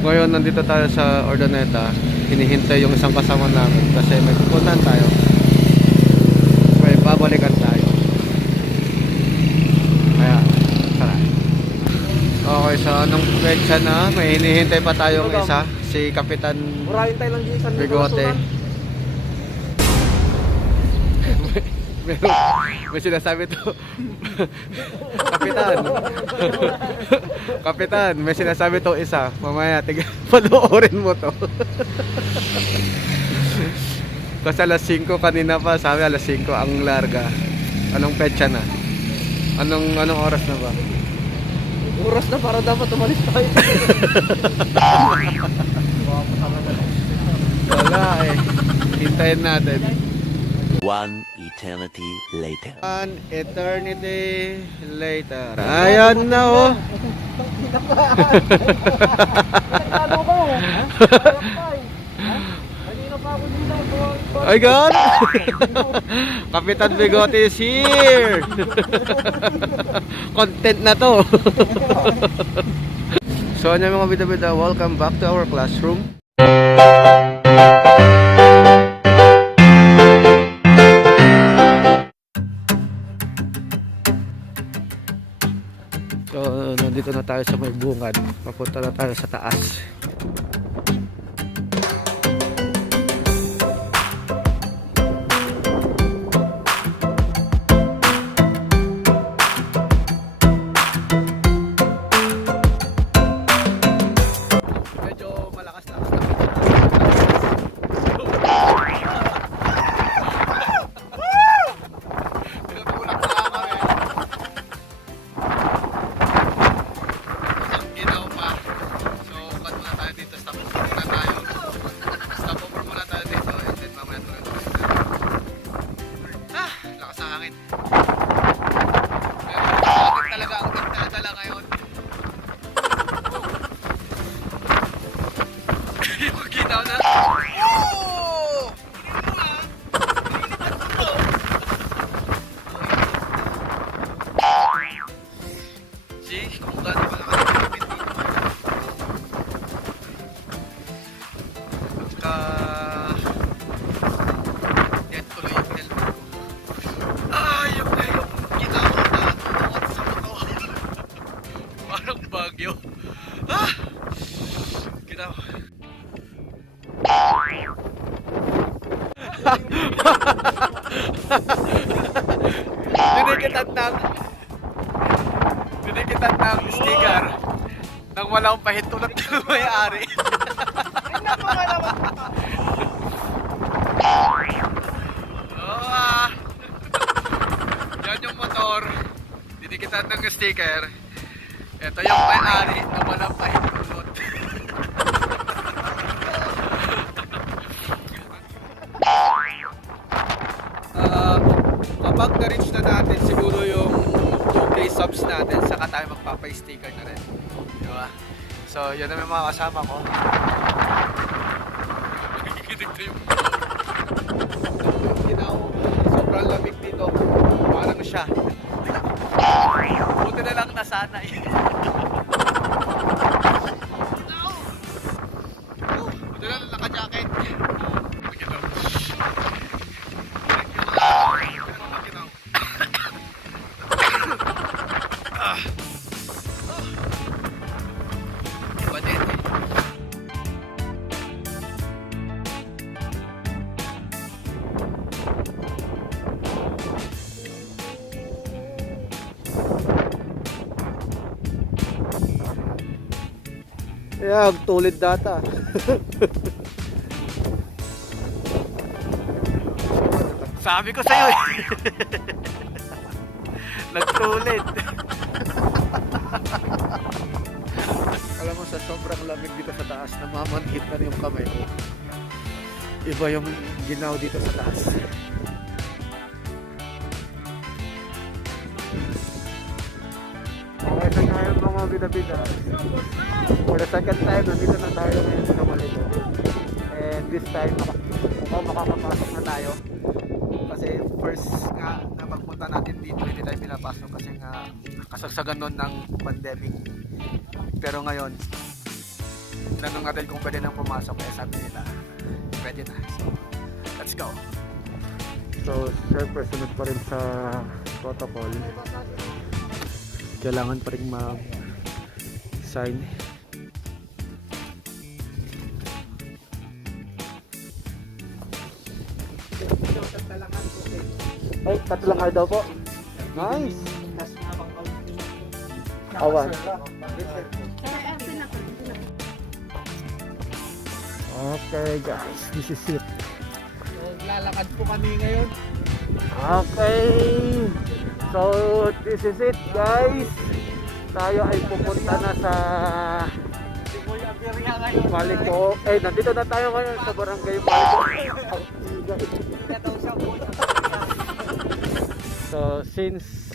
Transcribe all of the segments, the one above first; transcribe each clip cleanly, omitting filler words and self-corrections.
Ngayon nandito tayo sa Urdaneta. Hinihintay yung isang kasama namin kasi may pupuntahan tayo. May babalikan tayo. Kaya, tara. Okay, so anong petsa na? May hinihintay pa tayong isa. Si Kapitan Murahin tayo lang dyan. Bigote. May sinasabi to. Kapitan. Kapitan, may sinasabi to isa. Mamaya, panoorin mo to. Kasi alas 5 kanina pa, sabi alas 5 ang larga. Anong petsa na? Anong oras na ba? Oras na para dapat umalis tayo. Wala eh. Hintayin natin. One eternity later. An eternity later. Ayan na oh. Ano ko? Kanina pa ako dito. Ay God! Kapitan Bigote is here! Content na to. So ano mga bida-bida, welcome back to our classroom. So nandito na tayo sa may bungad. Papunta na tayo sa taas. Bagyo. Ah! Kita. Dinikitan ng sticker nang walang pahintulot ng may-ari. Yan yung motor. Dinikitan ng sticker. Ito yung may-ari na walang pahintulot. Kapag na-reach na natin siguro yung 2K subs natin, saka tayo magpapay-sticker na rin. Diba? So, yun naman mga kasama ko. Nakikinig na yung ginaw. Sobrang lamig dito. Parang siya. Buti na lang nasanay. Buti na lang naka-jacket. Yeah, tulid data. Sabi ko sa'yo eh. Nagtulid. Alam mo, sa sobrang lamig dito sa taas, namamanhit na yung kamay ko. Iba yung ginaw dito sa taas. Okay, so ngayon mga bida-bida. For the second time, nandito na tayo ngayon sa Kamalito. And this time, makakapasok na tayo. Kasi first nga na pagpunta natin dito, hindi tayo pinapasok kasi nga kasagsagan nun ng pandemic. Pero ngayon, Tinanong natin kung pwede nang pumasok, kaya sabi nila, pwede na. So, let's go. So, syempre, sunod pa rin sa protocol. Kailangan pa rin mag-sign. Ay, tatlo lang daw po. Nice! Awan. Okay guys, this is it. Lalakad po kami ngayon. Okay. So, this is it guys. Tayo ay pupunta na sa Maliko. Eh, nandito na tayo ngayon sa barangay Maliko. So, since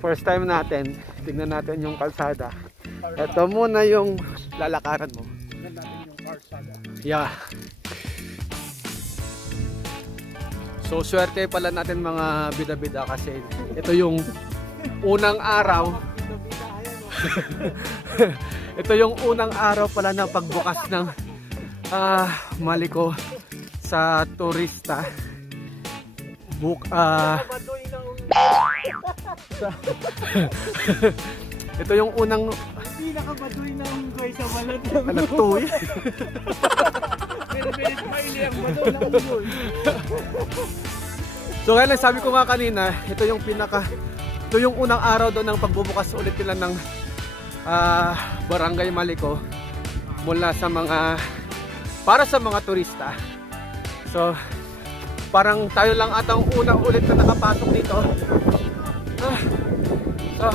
first time natin, tignan natin yung kalsada. Ito muna yung lalakaran mo. Yeah. So, swerte pala natin mga bida-bida kasi ito yung unang araw. Ito yung unang araw pala ng pagbukas ng Maliko sa turista. Ito yung unang Pinakabaduy na unggoy sa balot. alatuy. Pilit pa ili ang baduy na unggoy. So kaya sabi ko nga kanina, ito yung unang araw doon ng pagbubukas ulit nila ng Barangay Maliko mula sa para sa mga turista. So parang tayo lang atang unang ulit na nakapasok dito. So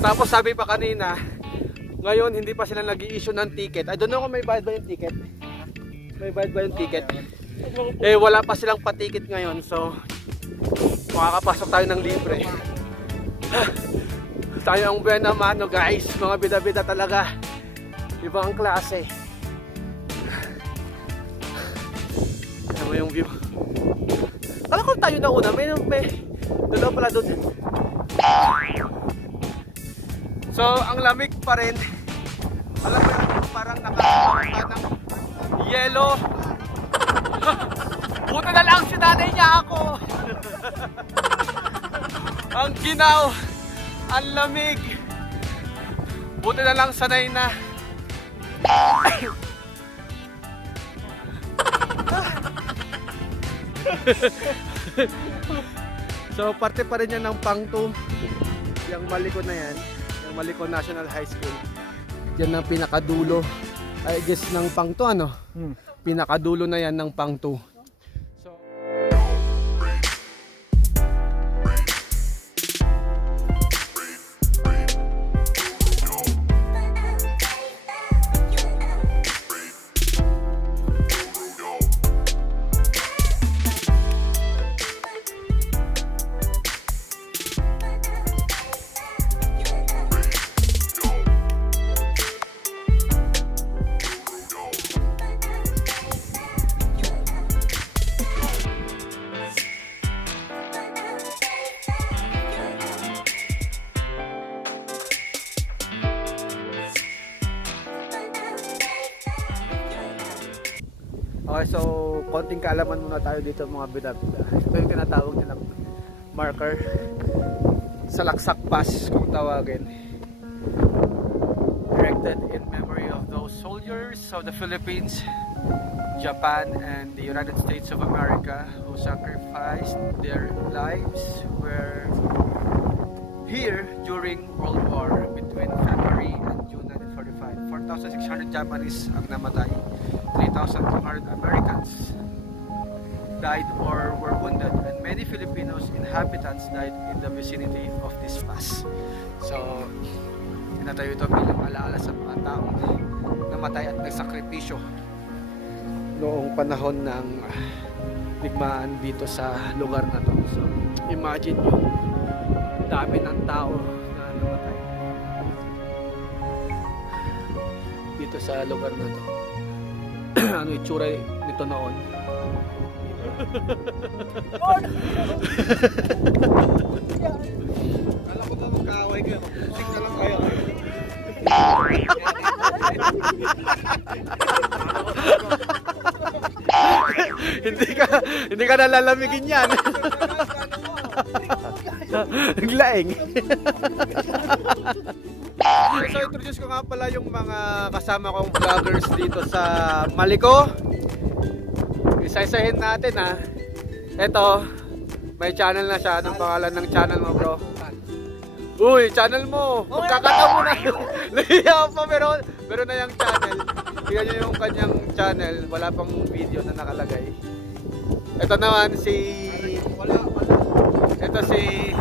tapos sabi pa kanina, ngayon hindi pa sila nag-i-issue ng ticket. I don't know kung may bayad ba yung ticket. May bayad ba yung ticket? Eh wala pa silang pa-ticket ngayon, so makakapasok tayo ng libre. Tayo ang buena mano guys, mga bida-bida talaga. Ibang klase. Ayan mo yung view. Alam ko tayo na una, may dalawa pala doon. So ang lamig pa rin. Alam mo yun, parang nakakita ng yelo. Buti na lang sinanay niya ako. Ang ginaw, ang lamig. Buti na lang sanay na. So parte pa rin yan ng Pang-2. Yung Maliko na yan, yung Maliko National High School. Yan ang pinakadulo. I guess ng Pang-2 ano? Pinakadulo na yan ng Pang-2. So okay, so konting kaalaman muna tayo dito mga bida-bida. Ito yung tinatawag nilang marker. Salaksak Pass kung tawagin. Erected in memory of those soldiers of the Philippines, Japan, and the United States of America who sacrificed their lives were here during World War between February and June 1945. 4,600 Japanese ang namatay. 3,200 Americans died or were wounded, and many Filipinos inhabitants died in the vicinity of this pass. So, tinatayo ito bilang alaala sa mga taong namatay at nagsakripisyo noong panahon ng digmaan dito sa lugar na to. So, imagine yung dami ng tao na namatay dito sa lugar na to. Ano itsura nito noon? Kala ko na magkaaway kayo. Musik na lang kayo. hindi ka nalalamigin yan. Naglaing. So introduce ko nga pala yung mga kasama kong vloggers dito sa Maliko. Isa-isahin natin ha. Ito, may channel na siya. Anong pangalan ng channel mo, bro? Uy, channel mo! Magkakata mo na! Nahiya pa, pero na yung channel. Tingnan nyo yung kanyang channel. Wala pang video na nakalagay. Ito naman si... Ito si...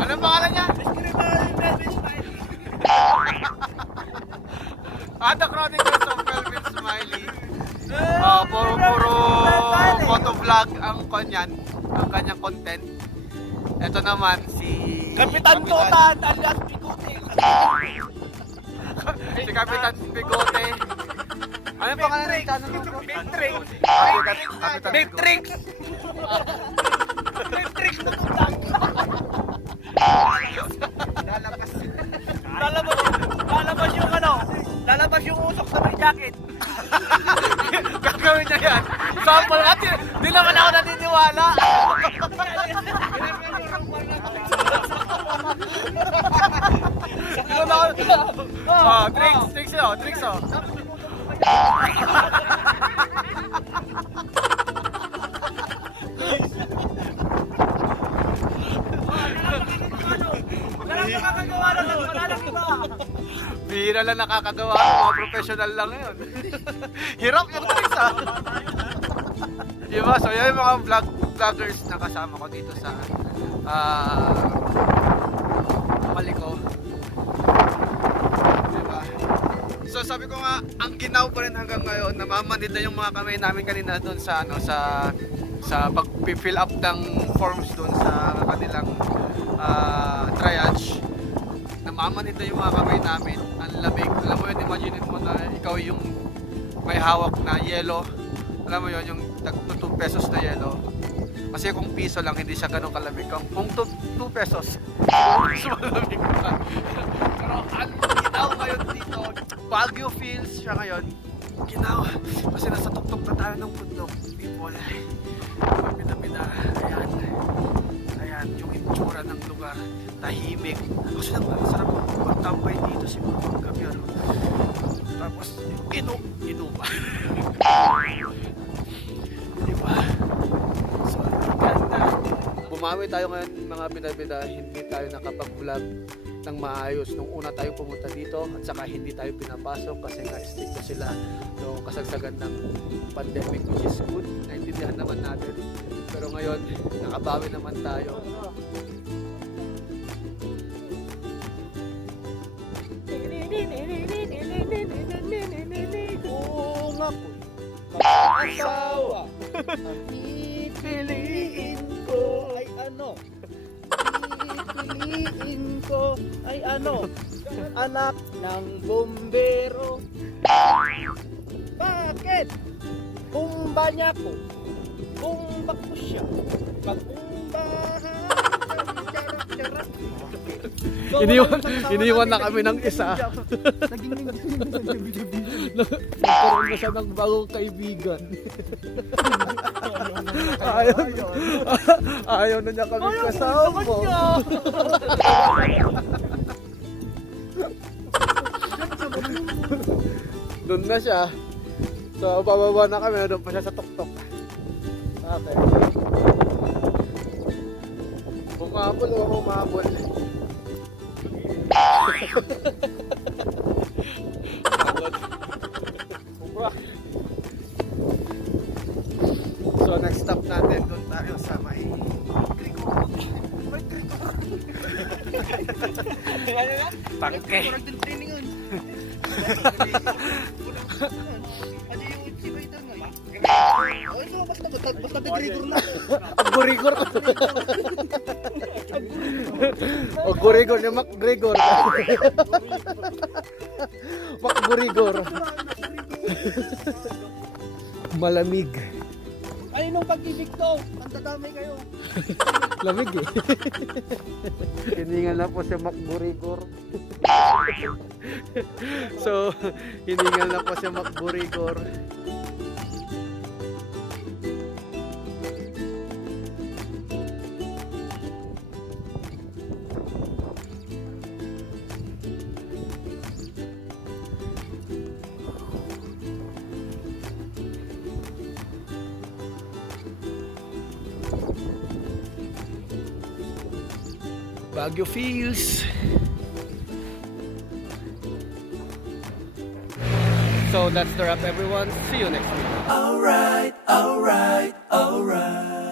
Anong pangalan niya? The Chronicles of Kelvin Smiley. Puro motovlog ang kanyang content. Ito naman si Kapitan Totan alias Bigote. Si Kapitan Bigote. Ano yung pangalan ng channel mo? Big Trick. Kapitan Big Bigote. Trick. Big Trick mo tutang. Lalabas yung usok sa may jacket. Gagawin niya yan. Sample natin. Di naman ako naniniwala. Tricks oh. Bihira lang nakakagawa, mga professional lang ngayon. Hirap yung tricks ah. Diba? So yan yung mga vloggers na kasama ko dito sa Maliko. Diba? So sabi ko nga, ang ginaw pa rin hanggang ngayon, namamanid na yung mga kamay namin kanina doon sa sa pag-fill up ng forms doon sa kanilang triage. Namamanid na yung mga kamay namin. Ang lamig. Alam mo yun, imagine mo na ikaw yung may hawak na yelo. Alam mo yun, yung 2 pesos na yelo. Kasi kung piso lang, hindi siya ganun kalamig. Kung 2 pesos, mas malamig pa. Pero ang ginaw ngayon dito, Baguio feels siya ngayon. Ginaw. Kasi nasa tuktok na tayo ng bundok. People. Mapita-pita. Ayan, yung itsura ng lugar. Tahimik. Kasi sarap magtambay dito si mga gabi. Tapos, inupa. Diba? So, ganda. Bumawi tayo ngayon mga binabida. Hindi tayo nakapag-vlog ng maayos. Nung una tayo pumunta dito at saka hindi tayo pinapasok kasi nga strict sila noong kasagsagan ng pandemic, which is good. Naintindihan naman natin. Pero ngayon, nakabawi naman tayo. Kung ako mag-asawa, ang pipiliin ko ay ano? Pipiliin ko ay ano? Anak ng bombero. Bakit? Kumba niya ko. Kumba ko siya. Pagkumbahan. Charak-charak. Iniwan na kami ng isa. Nagkaroon na siya ng bagong kaibigan. Ayaw na niya kami kasama. Doon na siya. So bababa na kami. Doon pa siya sa tuktok. Okay. Humabol o humabol. So next stop natin doon tayo sa may Tangke. Gurigor. Gurigor ni McGregor. McGregor. Malamig. Ay, nung ang pag-ibig to. Mandadamay kayo. Lamig eh. Hiningal na po si Macburigor. So, hiningal na po si Macburigor. Baguio feels. So that's the wrap, everyone. See you next week. Alright, alright, alright.